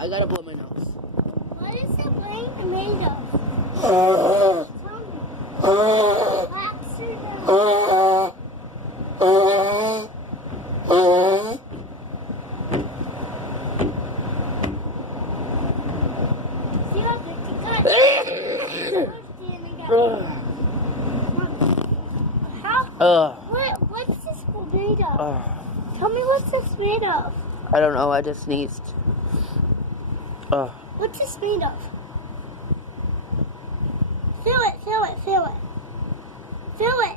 I gotta blow my nose. What is the plane made of? Tell me. Wax or see how big you got? What's this made of? Tell me what's this made of? I don't know, I just sneezed. What's this made of? Feel it, feel it, feel it. Feel it.